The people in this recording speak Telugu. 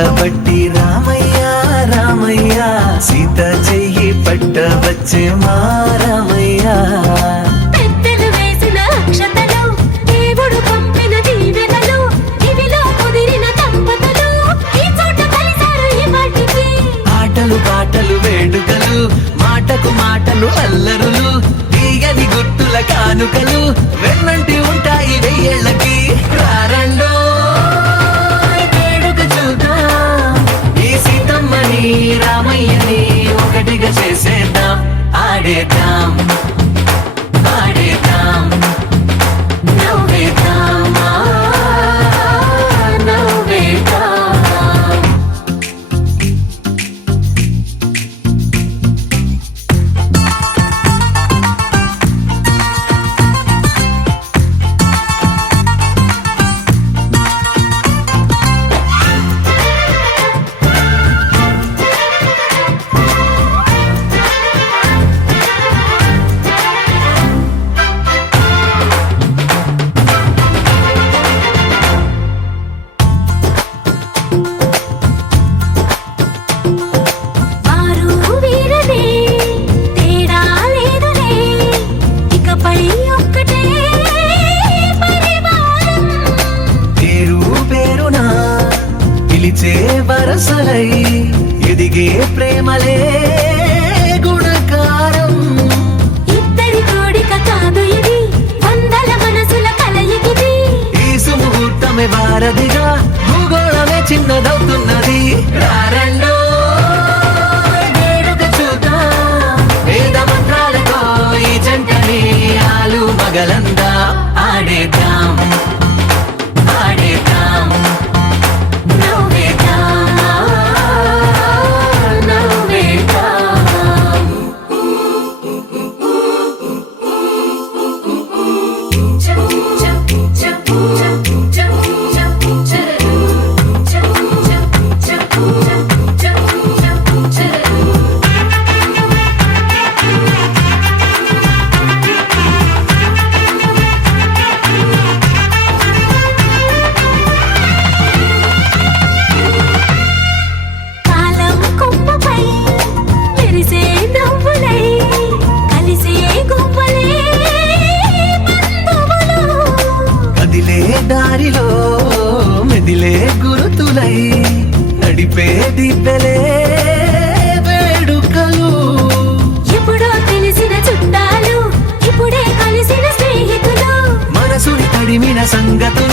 పట్టబట్టి రామయ్య రామయ్య సీత చెయ్యి పట్టవచ్చే మా రామయ్య పెద్దలు వేసిన అక్షతలు దేవుడు పంపిన దీవెనలు ఇవిలో కుదిరిన దంపతులు ఈ చోట కలిసారు ఈ వాటికి ఆటలు పాటలు వేడుకలు మాటకు మాటలు అల్లరులు తీయని గుర్తుల కానుకలు వెన్నంటి ఉంటాయి వెయ్యేళ్ళకి రారండో వేడుక చూద్దాం ఈ సీతమ్మని రామయ్యని ఒకటిగా చేసేద్దాం ఆడేద్దాం ఆడేద్దాం నవ్వేద్దాం నవ్వేద్దాం వారు వీరనే తేడా లేదులే ఇకపై ఒక్కటే పరివారం పేరు పేరునా పిలిచే వరసలై ఎదిగే ప్రేమలే గుణకారం ఇద్దరి కోడిక కాదు ఇది వందల మనసుల కలయికిది ఈ సుముహూర్తమే వారధిగా భూగోళమే చిన్నదవుతున్నది రారండో వేడుక చూద్దాం వేద మంత్రాలతో ఈ జంటని ఆలు మగలందా ఆడేద్దాం ఆడేద్దాం నవ్వేద్దాం నవ్వేద్దాం కాలం కొమ్మపై మెరిసే నవ్వులై కలిసే గువ్వలే బంధువులు కదిలే దారిలో మెదిలే గురుతులై నడిపే దివ్వెలే వేడుకలు ఎప్పుడో తెలిసిన చుట్టాలు ఇప్పుడే కలిసిన స్నేహితులు మనసుని తడిమిన సంగతులు